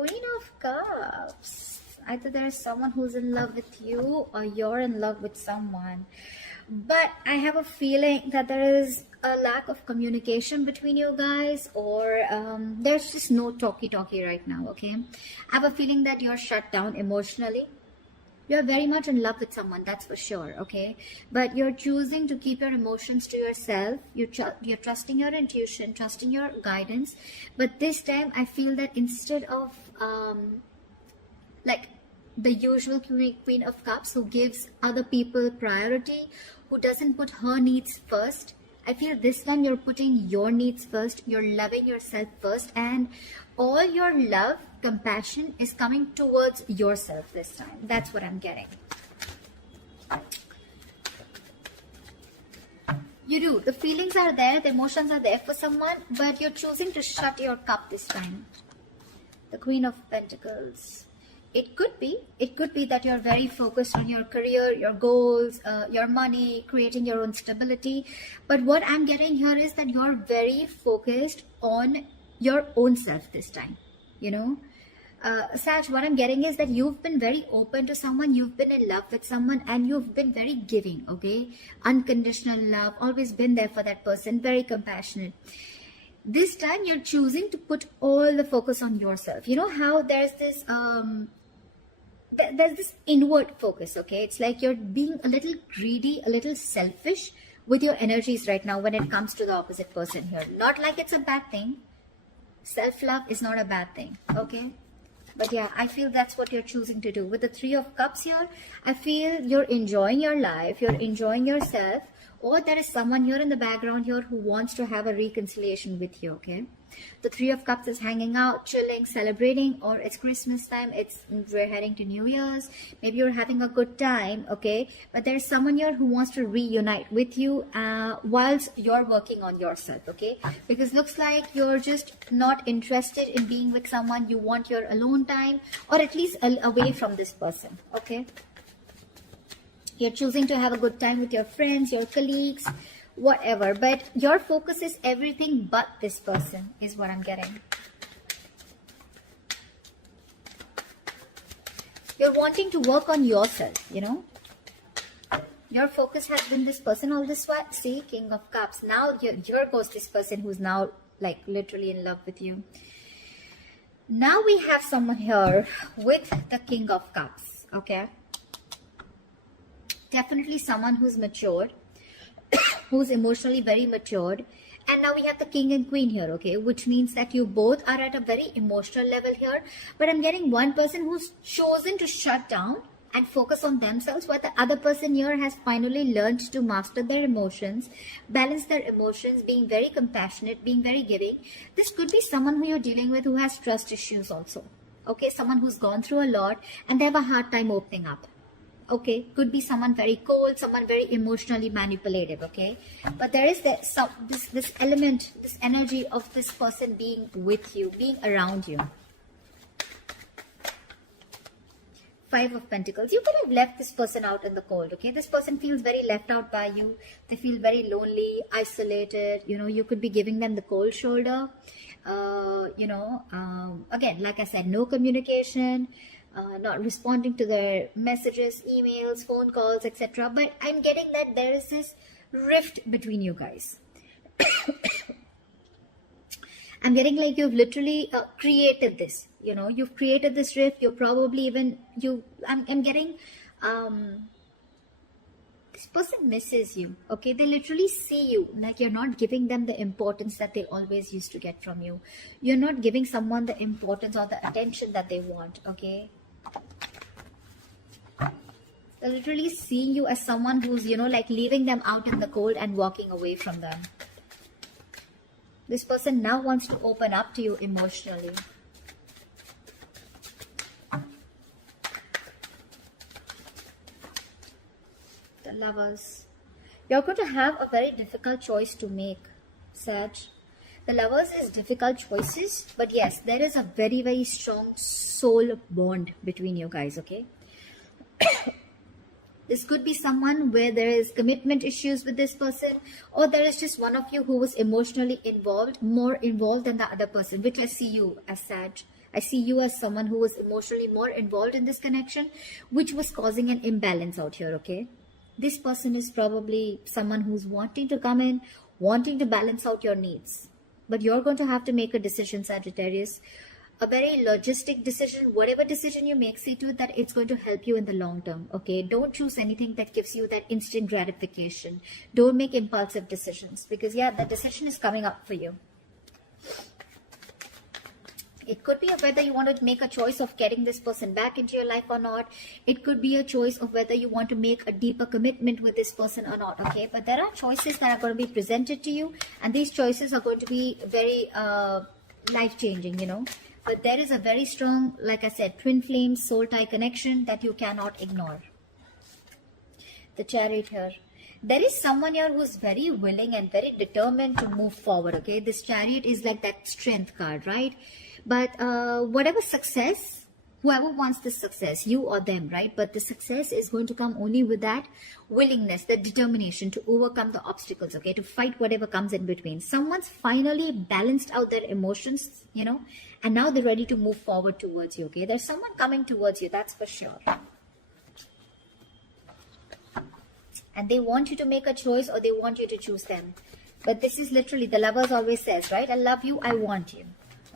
Queen of Cups. Either there is someone who's in love with you or you're in love with someone. But I have a feeling that there is a lack of communication between you guys, or there's just no talky-talky right now, okay? I have a feeling that you're shut down emotionally. You're very much in love with someone, that's for sure, okay? But you're choosing to keep your emotions to yourself. You're trusting your intuition, trusting your guidance. But this time, I feel that instead of like the usual Queen of Cups who gives other people priority, who doesn't put her needs first, I feel this time you're putting your needs first, you're loving yourself first, and all your love, compassion is coming towards yourself this time. That's what I'm getting. You do. The feelings are there, the emotions are there for someone, but you're choosing to shut your cup this time. The Queen of Pentacles. It could be that you're very focused on your career, your goals, your money, creating your own stability. But what I'm getting here is that you're very focused on your own self this time, you know. Sag, what I'm getting is that you've been very open to someone, you've been in love with someone, and you've been very giving, okay? Unconditional love, always been there for that person, very compassionate. This time you're choosing to put all the focus on yourself. You know how there's this inward focus, okay? It's like you're being a little greedy, a little selfish with your energies right now when it comes to the opposite person here. Not like it's a bad thing. Self-love is not a bad thing, okay? But yeah, I feel that's what you're choosing to do. With the Three of Cups here, I feel you're enjoying your life, you're enjoying yourself, or there is someone here in the background here who wants to have a reconciliation with you, okay? The Three of Cups is hanging out, chilling, celebrating, or it's Christmas time, we're heading to New Year's, maybe you're having a good time, okay? But there's someone here who wants to reunite with you whilst you're working on yourself, okay? Because looks like you're just not interested in being with someone. You want your alone time, or at least away from this person, okay? You're choosing to have a good time with your friends, your colleagues, whatever. But your focus is everything but this person, is what I'm getting. You're wanting to work on yourself, you know. Your focus has been this person all this while. See, King of Cups. Now here goes this person who's now like literally in love with you. Now we have someone here with the King of Cups, okay? Definitely someone who's matured, who's emotionally very matured. And now we have the King and Queen here, okay? Which means that you both are at a very emotional level here. But I'm getting one person who's chosen to shut down and focus on themselves, while the other person here has finally learned to master their emotions, balance their emotions, being very compassionate, being very giving. This could be someone who you're dealing with who has trust issues also, okay? Someone who's gone through a lot and they have a hard time opening up. Okay, could be someone very cold, someone very emotionally manipulative, okay? But there is this element, this energy of this person being with you, being around you. Five of Pentacles. You could have left this person out in the cold, okay? This person feels very left out by you. They feel very lonely, isolated. You know, you could be giving them the cold shoulder. Again, like I said, no communication. Not responding to their messages, emails, phone calls, etc. But I'm getting that there is this rift between you guys. I'm getting like you've literally created this. You know, you've created this rift. You're probably even I'm getting this person misses you. Okay, they literally see you like you're not giving them the importance that they always used to get from you. You're not giving someone the importance or the attention that they want. Okay. They're literally seeing you as someone who's, you know, like leaving them out in the cold and walking away from them. This person now wants to open up to you emotionally. The Lovers. You're going to have a very difficult choice to make, Sag. The Lovers is difficult choices, but yes, there is a very, very strong soul bond between you guys, okay? This could be someone where there is commitment issues with this person, or there is just one of you who was emotionally involved, more involved than the other person, which I see you as Sag. I see you as someone who was emotionally more involved in this connection, which was causing an imbalance out here, okay? This person is probably someone who's wanting to come in, wanting to balance out your needs. But you're going to have to make a decision, Sagittarius. A very logistic decision. Whatever decision you make, see to it that it's going to help you in the long term, okay? Don't choose anything that gives you that instant gratification. Don't make impulsive decisions, because yeah, the decision is coming up for you. It could be of whether you want to make a choice of getting this person back into your life or not. It could be a choice of whether you want to make a deeper commitment with this person or not, okay? But there are choices that are going to be presented to you, and these choices are going to be very life-changing, you know. But there is a very strong, like I said, twin flame soul tie connection that you cannot ignore. The Chariot here. There is someone here who's very willing and very determined to move forward, okay? This Chariot is like that strength card, right? But whatever success, whoever wants this success, you or them, right? But the success is going to come only with that willingness, the determination to overcome the obstacles, okay? To fight whatever comes in between. Someone's finally balanced out their emotions, you know, and now they're ready to move forward towards you, okay? There's someone coming towards you, that's for sure. And they want you to make a choice, or they want you to choose them. But this is literally, the Lovers always says, right? I love you, I want you.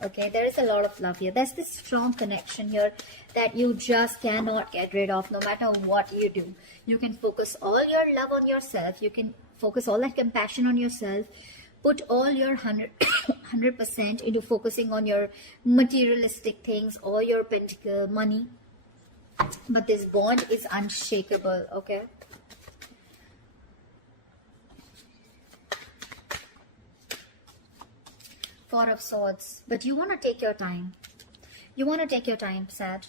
Okay, there is a lot of love here. There's this strong connection here that you just cannot get rid of no matter what you do. You can focus all your love on yourself. You can focus all that compassion on yourself. Put all your 100% into focusing on your materialistic things or your pentacle money. But this bond is unshakable, okay? Four of Swords. But you want to take your time. You want to take your time, Sag.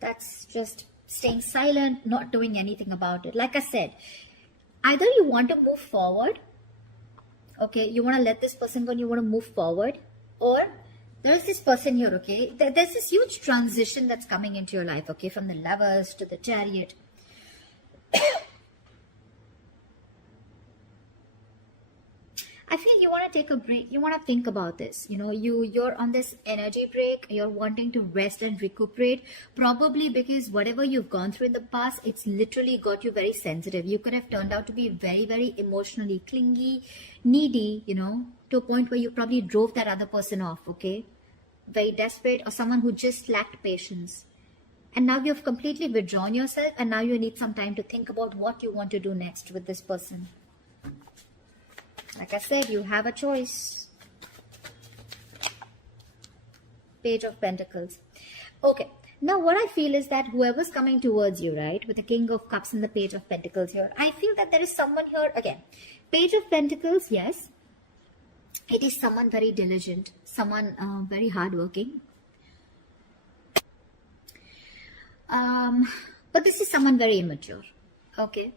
That's just staying silent, not doing anything about it. Like I said, either you want to move forward, okay, you want to let this person go and you want to move forward, or there's this person here, okay, there's this huge transition that's coming into your life, okay, from the Lovers to the Chariot. I feel you want to take a break. You want to think about this. You know, you're on this energy break. You're wanting to rest and recuperate. Probably because whatever you've gone through in the past, it's literally got you very sensitive. You could have turned out to be very, very emotionally clingy, needy, you know, to a point where you probably drove that other person off, okay? Very desperate, or someone who just lacked patience. And now you've completely withdrawn yourself, and now you need some time to think about what you want to do next with this person. Like I said, you have a choice. Page of Pentacles. Okay. Now what I feel is that whoever's coming towards you, right, with the King of Cups and the Page of Pentacles here, I feel that there is someone here, again, Page of Pentacles, yes. It is someone very diligent, someone very hardworking. But this is someone very immature. Okay.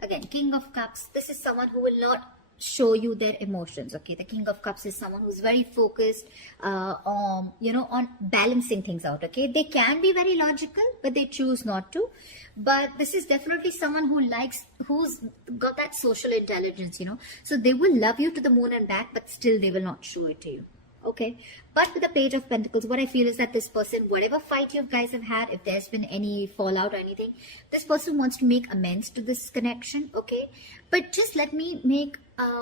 Again, King of Cups, this is someone who will not show you their emotions, okay? The King of Cups is someone who's very focused on, you know, on balancing things out, okay? They can be very logical, but they choose not to. But this is definitely someone who's got that social intelligence, you know? So they will love you to the moon and back, but still they will not show it to you. Okay, but with the Page of Pentacles, what I feel is that this person, whatever fight you guys have had, if there's been any fallout or anything, this person wants to make amends to this connection, okay? But just let me make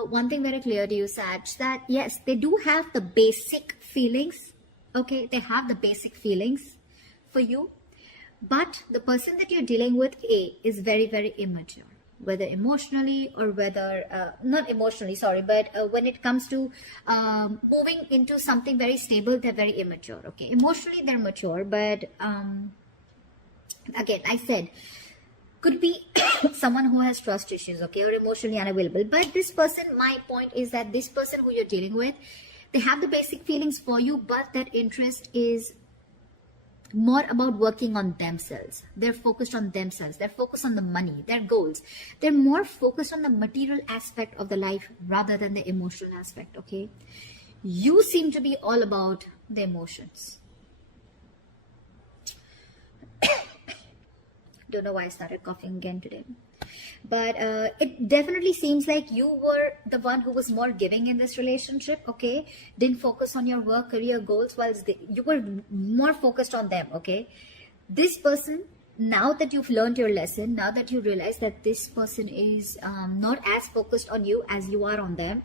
one thing very clear to you, Sag, that yes, they do have the basic feelings, okay? They have the basic feelings for you, but the person that you're dealing with, is very, very immature. Whether emotionally or whether, not emotionally, sorry, but when it comes to moving into something very stable, they're very immature, okay? Emotionally, they're mature, but again, I said, could be someone who has trust issues, okay, or emotionally unavailable. But this person, my point is that this person who you're dealing with, they have the basic feelings for you, but that interest is more about working on themselves. They're focused on themselves. They're focused on the money, their goals. They're more focused on the material aspect of the life rather than the emotional aspect, okay? You seem to be all about the emotions. Don't know why I started coughing again today. But it definitely seems like you were the one who was more giving in this relationship, okay? Didn't focus on your work, career goals, while you were more focused on them, okay? This person, now that you've learned your lesson, now that you realize that this person is not as focused on you as you are on them,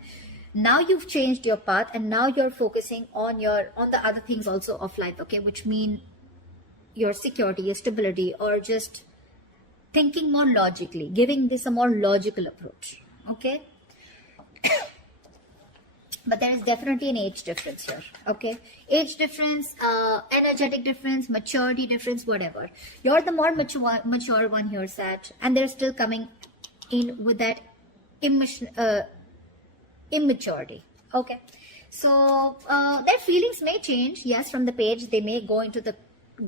now you've changed your path, and now you're focusing on the other things also of life, okay? Which mean your security, your stability, or just thinking more logically, giving this a more logical approach, okay? But there is definitely an age difference here, okay? Age difference, energetic difference, maturity difference, whatever. You're the more mature one here, Sag, and they're still coming in with that immaturity, okay? So their feelings may change, yes, from the page. They may go into the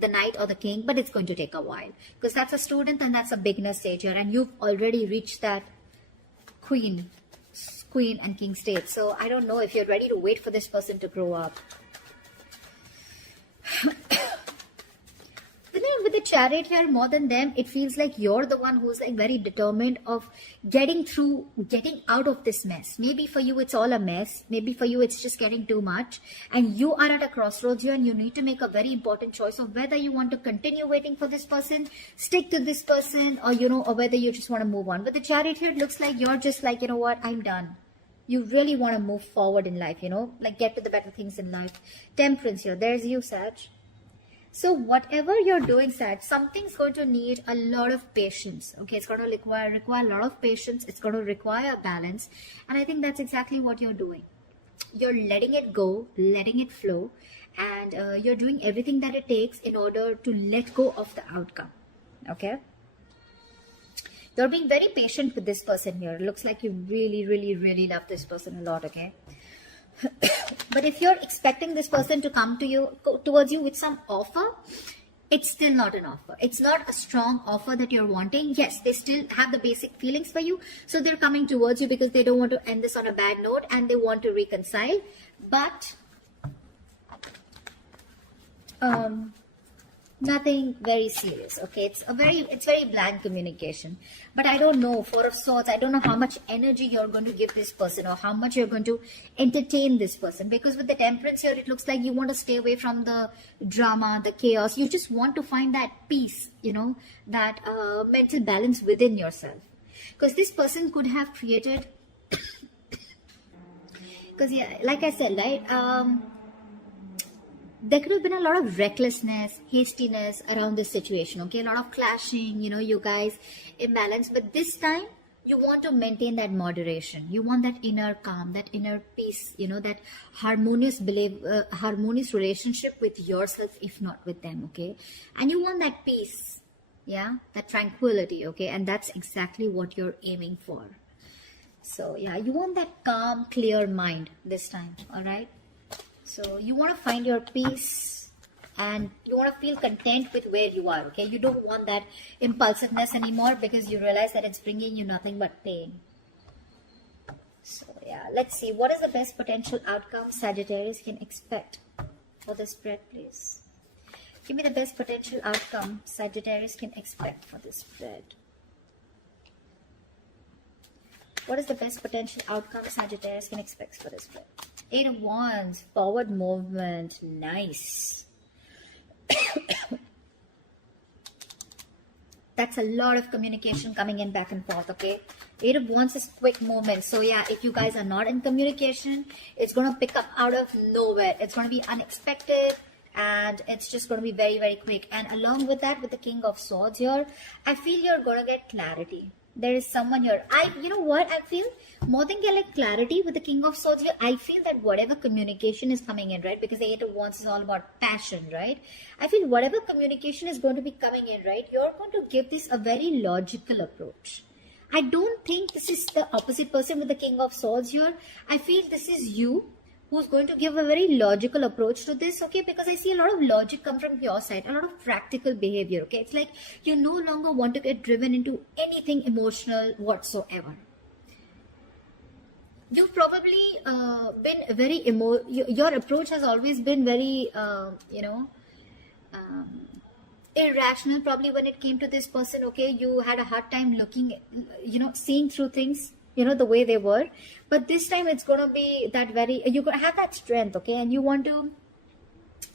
knight or the king, but it's going to take a while, because that's a student and that's a beginner stage here, and you've already reached that queen and king state. So I don't know if you're ready to wait for this person to grow up. With the chariot here, more than them, it feels like you're the one who's like very determined of getting out of this mess. Maybe for you it's all a mess, maybe for you it's just getting too much, and you are at a crossroads here, and you need to make a very important choice of whether you want to continue waiting for this person, stick to this person, or or whether you just want to move on. But the chariot here, it looks like you're just like, you know what, I'm done. You really want to move forward in life, like get to the better things in life. Temperance here, there's you, Sag. So whatever you're doing, Sag, something's going to need a lot of patience, okay? It's going to require a lot of patience. It's going to require balance, and I think that's exactly what you're doing. You're letting it go, letting it flow, and you're doing everything that it takes in order to let go of the outcome, okay? You're being very patient with this person here. It looks like you really, really, really love this person a lot, okay? But if you're expecting this person to come towards you with some offer, it's still not an offer. It's not a strong offer that you're wanting. Yes, they still have the basic feelings for you, so they're coming towards you because they don't want to end this on a bad note, and they want to reconcile. But nothing very serious, okay? It's very blank communication. But I don't know, Four of Swords, I don't know how much energy you're going to give this person, or how much you're going to entertain this person, because with the Temperance here, it looks like you want to stay away from the drama, the chaos. You just want to find that peace, that mental balance within yourself, because this person could have created because like I said, right, there could have been a lot of recklessness, hastiness around this situation, okay? A lot of clashing, you guys imbalance. But this time, you want to maintain that moderation. You want that inner calm, that inner peace, that harmonious relationship with yourself, if not with them, okay? And you want that peace, yeah? That tranquility, okay? And that's exactly what you're aiming for. So, yeah, you want that calm, clear mind this time, all right? So you want to find your peace, and you want to feel content with where you are, okay? You don't want that impulsiveness anymore, because you realize that it's bringing you nothing but pain. So yeah, let's see. What is the best potential outcome Sagittarius can expect for this spread, please? Give me the best potential outcome Sagittarius can expect for this spread. What is the best potential outcome Sagittarius can expect for this spread? 8 of Wands, forward movement, nice. That's a lot of communication coming in back and forth, okay? 8 of Wands is quick movement. So yeah, if you guys are not in communication, it's going to pick up out of nowhere. It's going to be unexpected, and it's just going to be very, very quick. And along with that, with the King of Swords here, I feel you're going to get clarity. There is someone here. You know what? I feel more than get clarity with the King of Swords here. I feel that whatever communication is coming in, right? Because the 8 of Wands is all about passion, right? I feel whatever communication is going to be coming in, right? You're going to give this a very logical approach. I don't think this is the opposite person with the King of Swords here. I feel this is you who's going to give a very logical approach to this, okay? Because I see a lot of logic come from your side, a lot of practical behavior, okay? It's like you no longer want to get driven into anything emotional whatsoever. You've probably been very your approach has always been very, irrational probably when it came to this person. Okay, you had a hard time looking, seeing through things, the way they were. But this time it's going to be that you're going to have that strength, okay, and you want to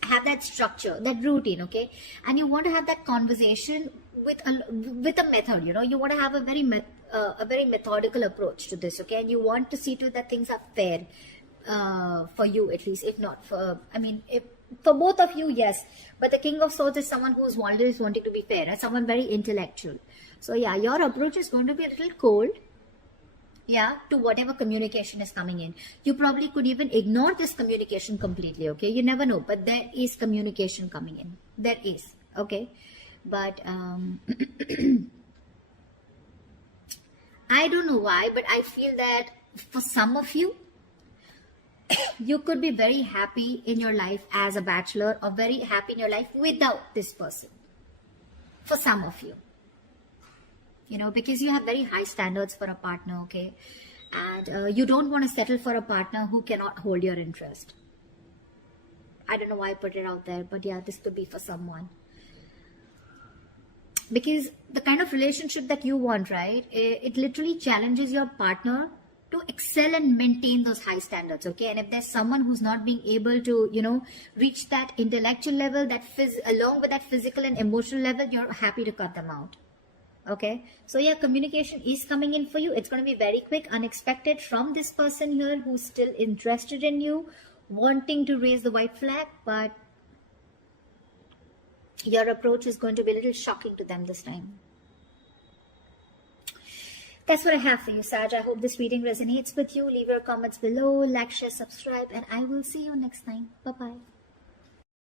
have that structure, that routine, okay, and you want to have that conversation with a method. You want to have a very methodical approach to this, okay, and you want to see to it that things are fair for you, at least. If not for, if for both of you, yes, but the King of Swords is someone who's always wanting to be fair and someone very intellectual. So yeah, your approach is going to be a little cold, yeah, to whatever communication is coming in. You probably could even ignore this communication completely, okay, you never know, but there is communication coming in, there is, okay. But I don't know why, but I feel that for some of you, you could be very happy in your life as a bachelor, or very happy in your life without this person. For some of you, because you have very high standards for a partner, okay, and you don't want to settle for a partner who cannot hold your interest. I don't know why I put it out there, but yeah, this could be for someone. Because the kind of relationship that you want, right, it literally challenges your partner to excel and maintain those high standards, okay. And if there's someone who's not being able to reach that intellectual level, along with that physical and emotional level, you're happy to cut them out, okay. So yeah, communication is coming in for you. It's going to be very quick, unexpected, from this person here who's still interested in you, wanting to raise the white flag, but your approach is going to be a little shocking to them this time. That's what I have for you, Sag. I hope this reading resonates with you. Leave your comments below, like, share, subscribe, and I will see you next time. Bye-bye.